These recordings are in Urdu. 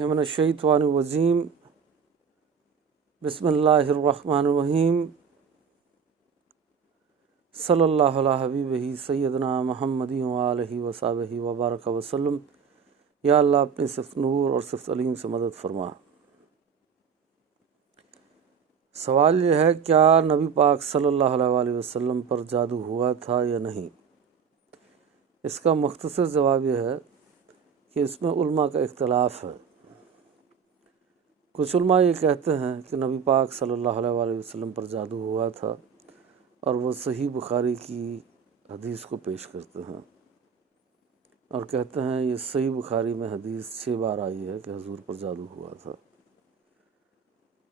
من الشیطان الرجیم بسم اللہ الرحمن الرحیم صلی اللہ علیہ حبیبہ سیدنا محمد وآلہ وصحبہ وبارک وسلم۔ یا اللہ اپنی صفت نور اور صفت علیم سے مدد فرما۔ سوال یہ ہے، کیا نبی پاک صلی اللہ علیہ وآلہ وسلم پر جادو ہوا تھا یا نہیں؟ اس کا مختصر جواب یہ ہے کہ اس میں علماء کا اختلاف ہے۔ کچھ علماء یہ کہتے ہیں کہ نبی پاک صلی اللہ علیہ وآلہ وسلم پر جادو ہوا تھا، اور وہ صحیح بخاری کی حدیث کو پیش کرتے ہیں اور کہتے ہیں یہ صحیح بخاری میں حدیث 6 بار آئی ہے کہ حضور پر جادو ہوا تھا۔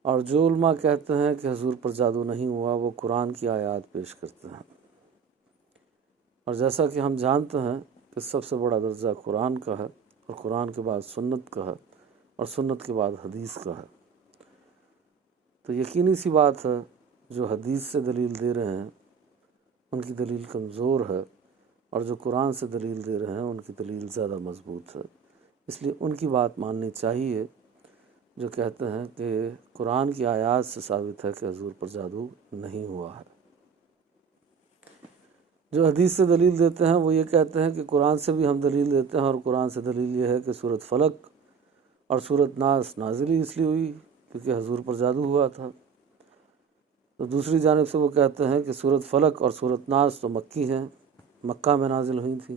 اور جو علماء کہتے ہیں کہ حضور پر جادو نہیں ہوا، وہ قرآن کی آیات پیش کرتے ہیں۔ اور جیسا کہ ہم جانتے ہیں کہ سب سے بڑا درجہ قرآن کا ہے، اور قرآن کے بعد سنت کا ہے، اور سنت کے بعد حدیث کا ہے۔ تو یقینی سی بات ہے، جو حدیث سے دلیل دے رہے ہیں ان کی دلیل کمزور ہے، اور جو قرآن سے دلیل دے رہے ہیں ان کی دلیل زیادہ مضبوط ہے۔ اس لیے ان کی بات ماننی چاہیے جو کہتے ہیں کہ قرآن کی آیات سے ثابت ہے کہ حضور پر جادو نہیں ہوا ہے۔ جو حدیث سے دلیل دیتے ہیں وہ یہ کہتے ہیں کہ قرآن سے بھی ہم دلیل دیتے ہیں، اور قرآن سے دلیل یہ ہے کہ سورۃ فلق اور سورۃ ناس نازل ہی اس لیے ہوئی کیونکہ حضور پر جادو ہوا تھا۔ تو دوسری جانب سے وہ کہتے ہیں کہ سورۃ فلق اور سورۃ ناس تو مکی ہیں، مکہ میں نازل ہوئی تھیں،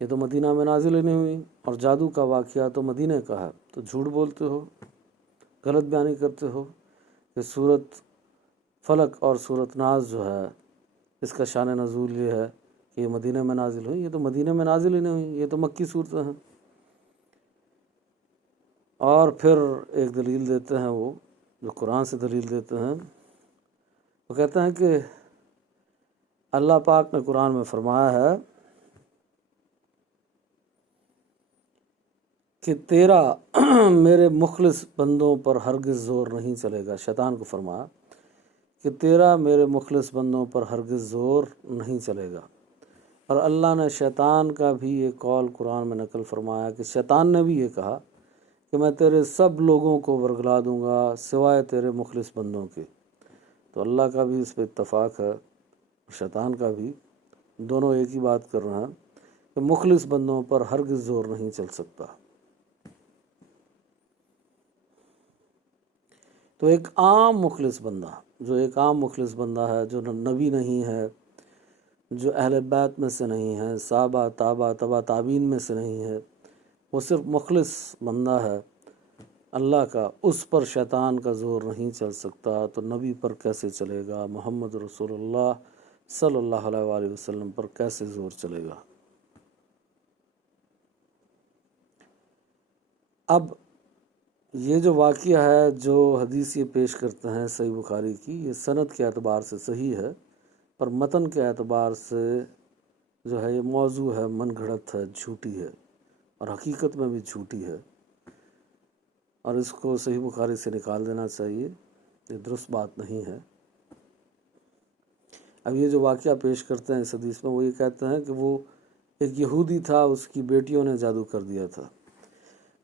یہ تو مدینہ میں نازل ہی نہیں ہوئی، اور جادو کا واقعہ تو مدینہ کا ہے۔ تو جھوٹ بولتے ہو، غلط بیانی کرتے ہو کہ سورۃ فلق اور سورۃ ناس جو ہے اس کا شان نزول یہ ہے کہ یہ مدینہ میں نازل ہوئی، یہ تو مدینہ میں نازل ہی نہیں ہوئی، یہ تو مکی صورتیں ہیں۔ اور پھر ایک دلیل دیتے ہیں وہ جو قرآن سے دلیل دیتے ہیں، وہ کہتے ہیں کہ اللہ پاک نے قرآن میں فرمایا ہے کہ تیرا میرے مخلص بندوں پر ہرگز زور نہیں چلے گا۔ شیطان کو فرمایا کہ تیرا میرے مخلص بندوں پر ہرگز زور نہیں چلے گا۔ اور اللہ نے شیطان کا بھی یہ قول قرآن میں نقل فرمایا کہ شیطان نے بھی یہ کہا کہ میں تیرے سب لوگوں کو ورگلا دوں گا سوائے تیرے مخلص بندوں کے۔ تو اللہ کا بھی اس پہ اتفاق ہے اور شیطان کا بھی، دونوں ایک ہی بات کر رہے ہیں کہ مخلص بندوں پر ہرگز زور نہیں چل سکتا۔ تو ایک عام مخلص بندہ، جو ایک عام مخلص بندہ ہے، جو نبی نہیں ہے، جو اہل بیت میں سے نہیں ہے، صحابہ تابع تابعین میں سے نہیں ہے، وہ صرف مخلص بندہ ہے اللہ کا، اس پر شیطان کا زور نہیں چل سکتا۔ تو نبی پر کیسے چلے گا؟ محمد رسول اللہ صلی اللہ علیہ وآلہ وسلم پر کیسے زور چلے گا؟ اب یہ جو واقعہ ہے جو حدیث یہ پیش کرتے ہیں صحیح بخاری کی، یہ سند کے اعتبار سے صحیح ہے، پر متن کے اعتبار سے جو ہے یہ موضوع ہے، من گھڑت ہے، جھوٹی ہے، اور حقیقت میں بھی جھوٹی ہے، اور اس کو صحیح بخاری سے نکال دینا چاہیے، یہ درست بات نہیں ہے۔ اب یہ جو واقعہ پیش کرتے ہیں اس حدیث میں، وہ یہ کہتے ہیں کہ وہ ایک یہودی تھا، اس کی بیٹیوں نے جادو کر دیا تھا۔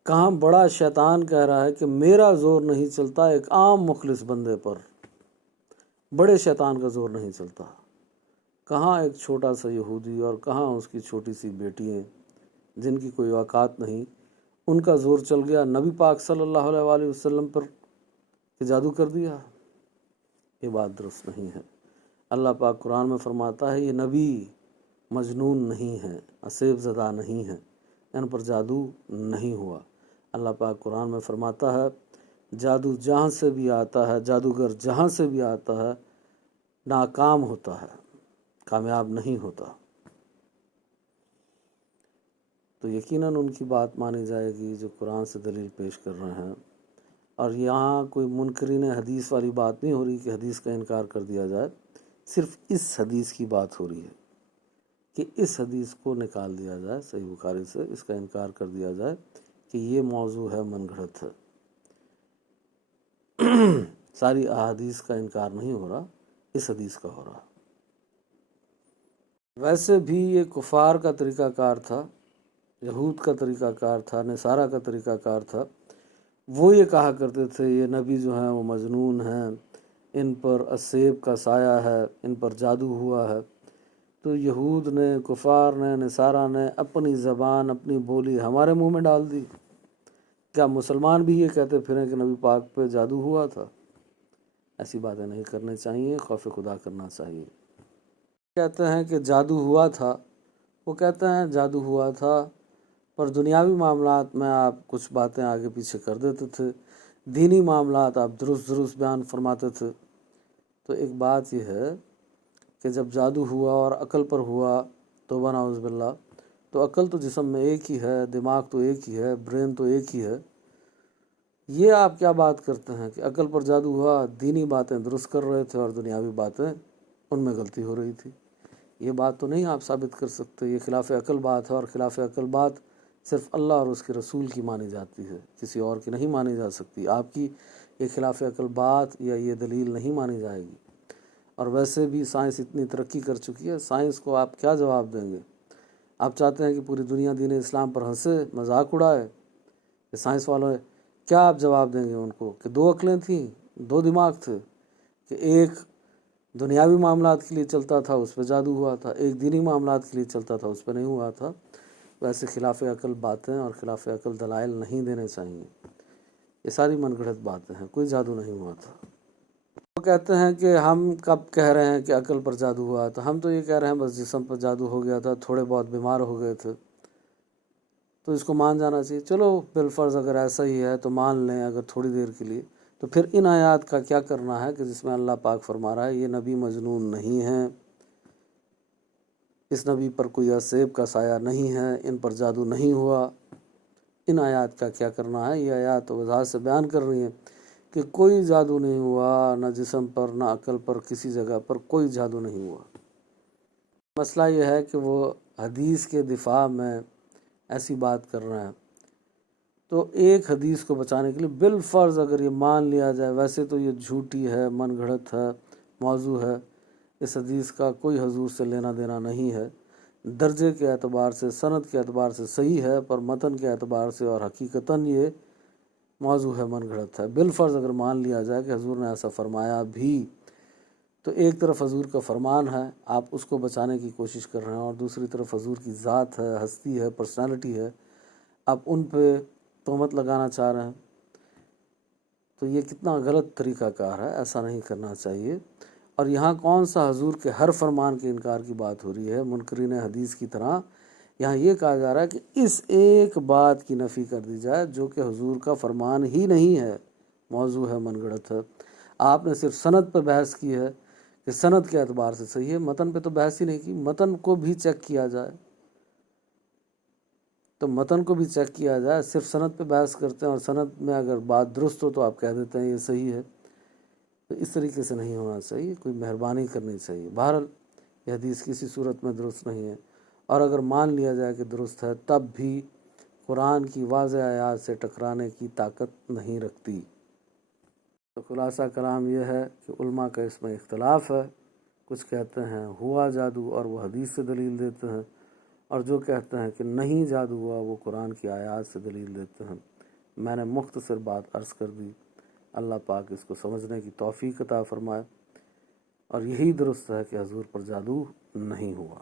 کہاں بڑا شیطان کہہ رہا ہے کہ میرا زور نہیں چلتا ایک عام مخلص بندے پر، بڑے شیطان کا زور نہیں چلتا۔ کہاں ایک چھوٹا سا یہودی اور کہاں اس کی چھوٹی سی بیٹیاں جن کی کوئی اوقات نہیں، ان کا زور چل گیا نبی پاک صلی اللہ علیہ وآلہ وسلم پر کہ جادو کر دیا؟ یہ بات درست نہیں ہے۔ اللہ پاک قرآن میں فرماتا ہے یہ نبی مجنون نہیں ہے، اسیب زدہ نہیں ہے، ان پر جادو نہیں ہوا۔ اللہ پاک قرآن میں فرماتا ہے جادو جہاں سے بھی آتا ہے، جادوگر جہاں سے بھی آتا ہے، ناکام ہوتا ہے، کامیاب نہیں ہوتا۔ تو یقیناً ان کی بات مانی جائے گی جو قرآن سے دلیل پیش کر رہے ہیں۔ اور یہاں کوئی منکرین حدیث والی بات نہیں ہو رہی کہ حدیث کا انکار کر دیا جائے، صرف اس حدیث کی بات ہو رہی ہے کہ اس حدیث کو نکال دیا جائے صحیح بخاری سے، اس کا انکار کر دیا جائے کہ یہ موضوع ہے، من گھڑت ہے۔ ساری احادیث کا انکار نہیں ہو رہا، اس حدیث کا ہو رہا۔ ویسے بھی یہ کفار کا طریقہ کار تھا، یہود کا طریقہ کار تھا، نصارہ کا طریقہ کار تھا، وہ یہ کہا کرتے تھے یہ نبی جو ہیں وہ مجنون ہیں، ان پر اسیب کا سایہ ہے، ان پر جادو ہوا ہے۔ تو یہود نے، کفار نے، نصارہ نے اپنی زبان، اپنی بولی ہمارے منہ میں ڈال دی۔ کیا مسلمان بھی یہ کہتے پھریں کہ نبی پاک پہ جادو ہوا تھا؟ ایسی باتیں نہیں کرنی چاہیے، خوف خدا کرنا چاہیے۔ کہتے ہیں کہ جادو ہوا تھا، وہ کہتے ہیں جادو ہوا تھا، پر دنیاوی معاملات میں آپ کچھ باتیں آگے پیچھے کر دیتے تھے، دینی معاملات آپ درست بیان فرماتے تھے۔ تو ایک بات یہ ہے کہ جب جادو ہوا اور عقل پر ہوا، توبہ نعوذ باللہ، تو عقل تو جسم میں ایک ہی ہے، دماغ تو ایک ہی ہے، برین تو ایک ہی ہے۔ یہ آپ کیا بات کرتے ہیں کہ عقل پر جادو ہوا، دینی باتیں درست کر رہے تھے اور دنیاوی باتیں ان میں غلطی ہو رہی تھی؟ یہ بات تو نہیں آپ ثابت کر سکتے، یہ خلاف عقل بات ہے، اور خلاف عقل بات صرف اللہ اور اس کے رسول کی مانی جاتی ہے، کسی اور کی نہیں مانی جا سکتی۔ آپ کی یہ خلاف عقل بات یا یہ دلیل نہیں مانی جائے گی۔ اور ویسے بھی سائنس اتنی ترقی کر چکی ہے، سائنس کو آپ کیا جواب دیں گے؟ آپ چاہتے ہیں کہ پوری دنیا دین اسلام پر ہنسے، مذاق اڑائے؟ کہ سائنس والوں کیا آپ جواب دیں گے ان کو کہ دو عقلیں تھیں، دو دماغ تھے، کہ ایک دنیاوی معاملات کے لیے چلتا تھا اس پہ جادو ہوا تھا، ایک دینی معاملات کے لیے چلتا تھا اس پہ نہیں ہوا تھا؟ ویسے خلاف عقل باتیں اور خلاف عقل دلائل نہیں دینے چاہیے۔ یہ ساری من گھڑت باتیں ہیں، کوئی جادو نہیں ہوا تھا۔ وہ کہتے ہیں کہ ہم کب کہہ رہے ہیں کہ عقل پر جادو ہوا تھا، ہم تو یہ کہہ رہے ہیں بس جسم پر جادو ہو گیا تھا، تھوڑے بہت بیمار ہو گئے تھے، تو اس کو مان جانا چاہیے۔ چلو بالفرض اگر ایسا ہی ہے تو مان لیں اگر تھوڑی دیر کے لیے، تو پھر ان آیات کا کیا کرنا ہے کہ جس میں اللہ پاک فرما رہا ہے یہ نبی مجنون نہیں ہیں، اس نبی پر کوئی اسیب کا سایہ نہیں ہے، ان پر جادو نہیں ہوا۔ ان آیات کا کیا کرنا ہے؟ یہ آیات وضاحت سے بیان کر رہی ہیں کہ کوئی جادو نہیں ہوا، نہ جسم پر، نہ عقل پر، کسی جگہ پر کوئی جادو نہیں ہوا۔ مسئلہ یہ ہے کہ وہ حدیث کے دفاع میں ایسی بات کر رہے ہیں، تو ایک حدیث کو بچانے کے لیے بالفرض اگر یہ مان لیا جائے، ویسے تو یہ جھوٹی ہے، من گھڑت ہے، موضوع ہے، اس حدیث کا کوئی حضور سے لینا دینا نہیں ہے، درجے کے اعتبار سے، سند کے اعتبار سے صحیح ہے، پر متن کے اعتبار سے اور حقیقتاً یہ موضوع ہے، من گھڑت ہے۔ بالفرض اگر مان لیا جائے کہ حضور نے ایسا فرمایا بھی، تو ایک طرف حضور کا فرمان ہے، آپ اس کو بچانے کی کوشش کر رہے ہیں، اور دوسری طرف حضور کی ذات ہے، ہستی ہے، پرسنالٹی ہے، آپ ان پہ تہمت لگانا چاہ رہے ہیں۔ تو یہ کتنا غلط طریقہ کار ہے، ایسا نہیں کرنا چاہیے۔ اور یہاں کون سا حضور کے ہر فرمان کے انکار کی بات ہو رہی ہے؟ منکرین حدیث کی طرح یہاں یہ کہا جا رہا ہے کہ اس ایک بات کی نفی کر دی جائے جو کہ حضور کا فرمان ہی نہیں ہے، موضوع ہے، من گھڑت ہے۔ آپ نے صرف سند پہ بحث کی ہے کہ سند کے اعتبار سے صحیح ہے، متن پہ تو بحث ہی نہیں کی۔ متن کو بھی چیک کیا جائے، تو متن کو بھی چیک کیا جائے، صرف سند پہ بحث کرتے ہیں، اور سند میں اگر بات درست ہو تو آپ کہہ دیتے ہیں یہ صحیح ہے۔ تو اس طریقے سے نہیں ہونا چاہیے، کوئی مہربانی کرنی چاہیے۔ بہرحال یہ حدیث کسی صورت میں درست نہیں ہے، اور اگر مان لیا جائے کہ درست ہے تب بھی قرآن کی واضح آیات سے ٹکرانے کی طاقت نہیں رکھتی۔ تو خلاصہ کلام یہ ہے کہ علماء کا اس میں اختلاف ہے، کچھ کہتے ہیں ہوا جادو اور وہ حدیث سے دلیل دیتے ہیں، اور جو کہتے ہیں کہ نہیں جادو ہوا وہ قرآن کی آیات سے دلیل دیتے ہیں۔ میں نے مختصر بات عرض کر دی، اللہ پاک اس کو سمجھنے کی توفیق عطا فرمائے، اور یہی درست ہے کہ حضور پر جادو نہیں ہوا۔